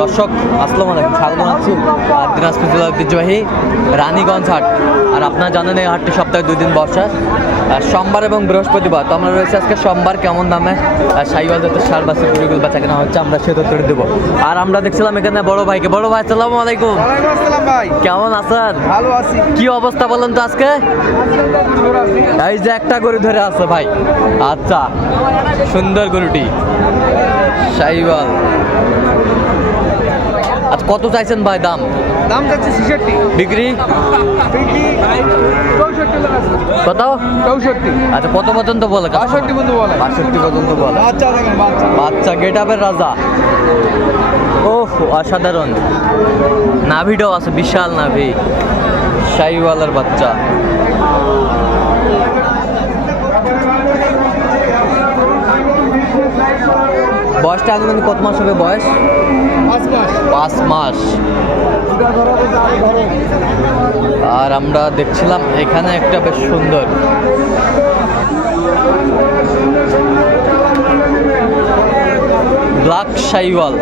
দর্শক আসসালামু আলাইকুম স্বাগত আহ, দিনাজপুর জেলার ঐতিহ্যবাহী রানীগঞ্জ হাট। আর আপনারা জানেন এই হাটটি সপ্তাহে দুই দিন বসা। সোমবার এবং বৃহস্পতিবার তো আমরা রয়েছে আজকে সোমবার কেমন দামে সাইওয়াল জাতের সার বাসে পুরীগুলো বেচা কেনা হচ্ছে আমরা সে তথ্য দেবো। আর আমরা দেখছিলাম এখানে বড় ভাইকে। বড় ভাই আসসালামু আলাইকুম। ভাই। কেমন আছেন? ভালো আছি। কি অবস্থা বলেন তো আজকে? এই যে একটা গরু ধরে আছে ভাই। আচ্ছা সুন্দর গরুটি। সাইওয়াল। আচ্ছা কত চাইছেন ভাই দাম? দাম যাচ্ছে ছেষট্টি। বিক্রি? বিক্রি চৌষট্টি কত? চৌষট্টি। আচ্ছা কত পর্যন্ত বলে? বাষট্টি বন্ধু বলে। বাষট্টি পর্যন্ত বলে। বাচ্চা দেখেন বাচ্চা। বাচ্চা গেট আপের রাজা। ওহ অসাধারণ। নাভিটাও আছে বিশাল নাভি। শাহিওয়ালার বাচ্চা। বয়সটা আনুমানিক কত মাস হবে বয়স? পাঁচ মাস। আর আমরা দেখছিলাম এখানে একটা বেশ সুন্দর। ব্ল্যাক সাইওয়াল।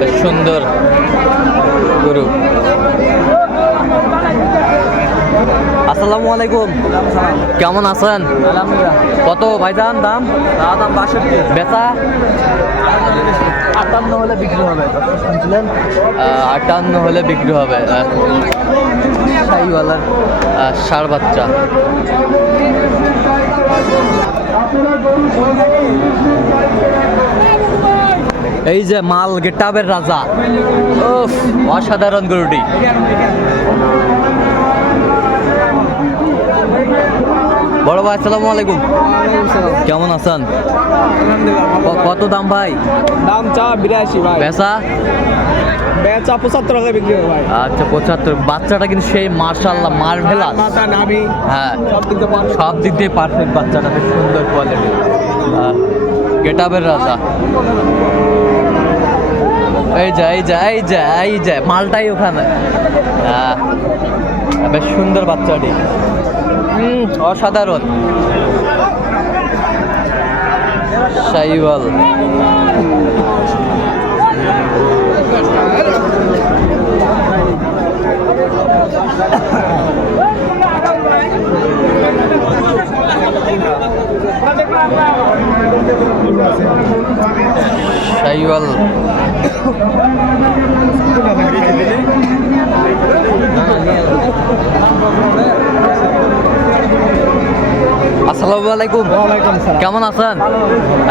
বেশ সুন্দর গরু। আসসালামু আলাইকুম। কেমন আছেন? কত ভাইজান দাম? দাম বাষট্টি। বেচা? আটান্ন হলে বিক্রি হবে। শুনছিলেন? আটান্ন হলে বিক্রি হবে। আহ, শাহিওয়ালার বাচ্চা। এই যে মাল গেটাবের রাজা। অসাধারণ গরুটি। বড় ভাই আসসালামু আলাইকুম। কেমন আছেন? কত দাম ভাই? দাম চা বিরাশি ভাই। বেচা? বেচা পঁচাত্তর হলে বিক্রি হবে ভাই। আচ্ছা পঁচাত্তর। বাচ্চাটা কিন্তু সেই মার্শাল্লাহ মার্ভেলাস মাথা নাভি। হ্যাঁ সব দিক দিয়ে সব দিক দিয়ে পারফেক্ট বাচ্চাটা বেশ সুন্দর কোয়ালিটি গেটাবের রাজা। এই যা এই যা এই যা এই যা মালটাই ওখানে। হ্যাঁ, বেশ সুন্দর বাচ্চাটি। অসাধারণ। শাইওয়াল শাইওয়াল আসসালামু আলাইকুম। কেমন আছেন?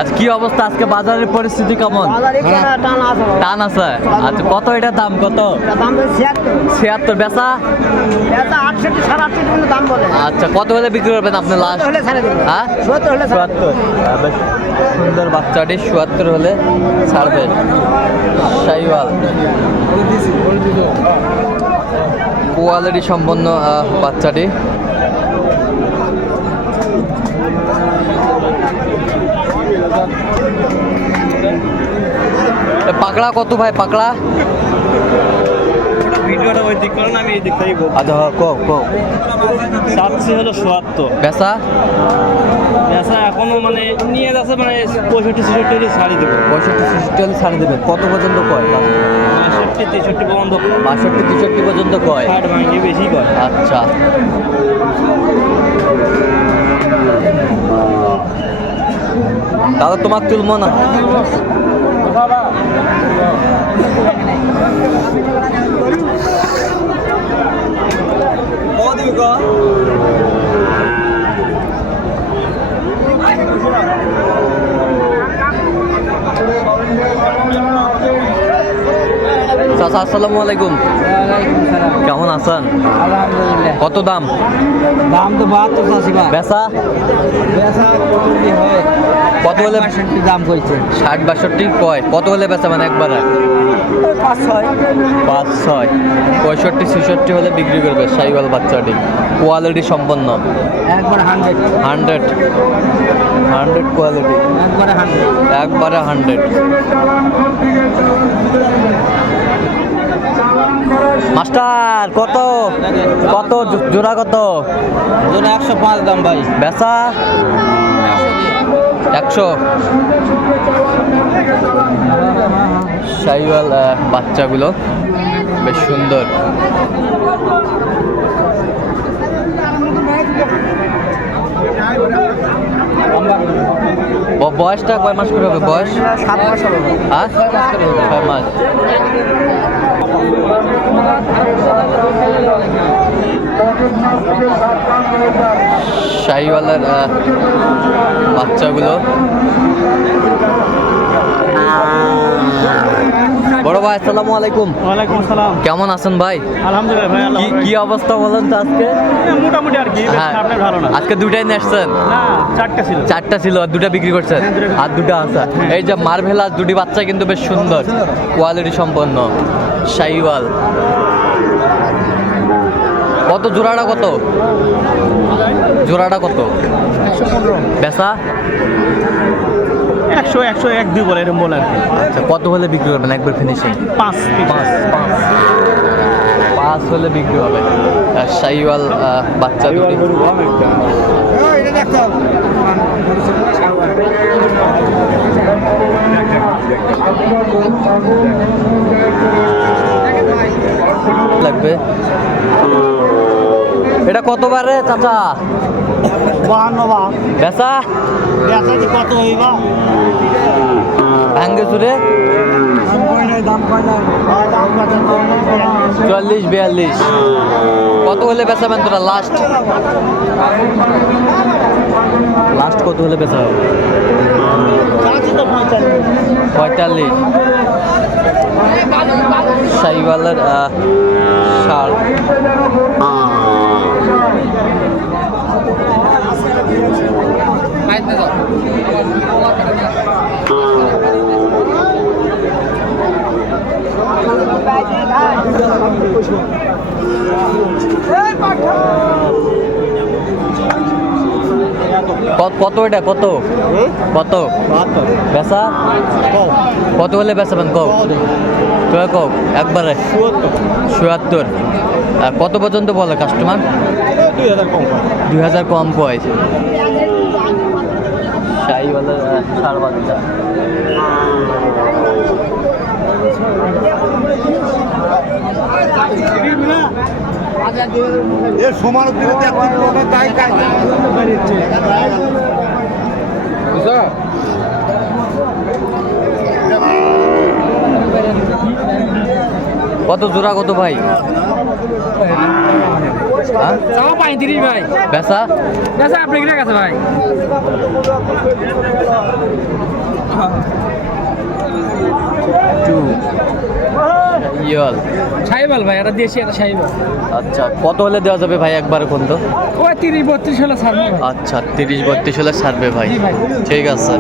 আজ কি অবস্থা? আজকে বাজারের পরিস্থিতি কেমন? টান আছে। আচ্ছা কত এটার দাম? কত? ছিয়াত্তর। বেচা? আচ্ছা কত হলে বিক্রি করবেন আপনি লাস্ট হ্যাঁ? চুয়াত্তর হ্যাঁ, সুন্দর বাচ্চাটি চুয়াত্তর হলে ছাড়বে। শাইওয়াল কোয়ালিটি সম্পন্ন আহ, বাচ্চাটি। পাকড়া কত ভাই পাকড়া? ভিডিওটা ওই দিক করেন আমি এই দিক থেকে আচ্ছা হলো সোয়াত্তর পেঁচা এখনও মানে নিয়ে যাচ্ছে মানে পঁয়ষট্টি ছেষট্টি হলে ছাড়ি দেবো। পঁয়ষট্টি ছেষট্টি হলে ছাড়ে দেবে। কত পর্যন্ত কয়? বাষট্টি তেষট্টি পর্যন্ত। বাষট্টি তেষট্টি পর্যন্ত কয়? ষাট বেশি করে আচ্ছা। দাদা তোমার তুলবো না চাচা আসসালামু আলাইকুম। কেমন আছেন? আলহামদুলিল্লাহ। কত দাম? দাম তো বাহাত্তর চাষি বেচা? হয়। কত হলে দাম কইছে। ষাট বাষট্টি কয়? কত হলে বেচা মানে একবারে? পাঁচ ছয়। পাঁচ ছয়। পঁয়ষট্টি ছেষট্টি হলে বিক্রি করবে সাইওয়াল বাচ্চাটি। কোয়ালিটি সম্পন্ন? একবার হান্ড্রেড। হান্ড্রেড। Hundred quality. একবারে হান্ড্রেড। একবারে হান্ড্রেড। মাস্টার কত? কত? জোড়া কত? জোর একশো পাঁচ দাম ভাই। বেচা? একশো। শাইওয়াল আহ, বাচ্চাগুলো বেশ সুন্দর। বয়সটা কয় মাস করে হবে? বয়স? সাত মাস হবে। হ্যাঁ? ছয় মাস করে হবে ছয় মাস। শাহিওয়ালার বাচ্চাগুলো। বড় ভাই আসসালামু আলাইকুম। ওয়ালাইকুম আসসালাম। কেমন আছেন ভাই? আলহামদুলিল্লাহ ভাই আল্লাহ কি কি অবস্থা বলেন তো আজকে? মোটামুটি আর কি হ্যাঁ। আপনার ভালো না? আজকে দুটাই নিয়ে না চারটা ছিল। চারটা ছিল আর দুটা বিক্রি করছেন? হ্যাঁ। আর দুটা আছে। এই যে মার্ভেলাস দুটি বাচ্চা কিন্তু বেশ সুন্দর। কোয়ালিটি সম্পন্ন। শাইওয়াল কত? জোড়াটা কত? জোড়াটা কত? বেচা? একশো একশো এক দুই বলে এরকম বলে আর কি। আচ্ছা কত হলে বিক্রি করবেন একবার ফিনিশিং পাঁচ পাঁচ পাঁচ। পাঁচ হলে বিক্রি হবে। শাইওয়াল বাচ্চা দুটি। লাগবে। এটা কতবারে চাচা? বাহান্ন বা। বেচা? বেচা কি কত হইবা? ভাঙ্গে চুরে? চুয়াল্লিশ বিয়াল্লিশ। কত হলে বেচাবেন তোরা লাস্ট লাস্ট কত হলে বেচা হবে? পঁয়তাল্লিশ। সাইওয়ালের শাল। কত কত এটা? কত? কত? বেচা? কত হলে বেচাবেন কও। তুই কও? একবারে। চুয়াত্তর। আর কত পর্যন্ত বলে কাস্টমার দুই হাজার কম দুই হাজার কম কয় সার বাচ্চা এর সমান তাই কাজ। কত জোড়া কত ভাই? হ্যাঁ? চাওয়া পঁয়ত্রিশ ভাই। বেচা? আচ্ছা আপনি কিনে গেছে ভাই? টু ইয়াল। সাইবাল ভাই এটা দেশি একটা সাইবাল আচ্ছা কত হলে দেওয়া যাবে ভাই একবার কোন তো? ওই তিরিশ বত্রিশ হলে ছাড়বো। আচ্ছা তিরিশ বত্রিশ হলে ছাড়বে ভাই। ঠিক আছে।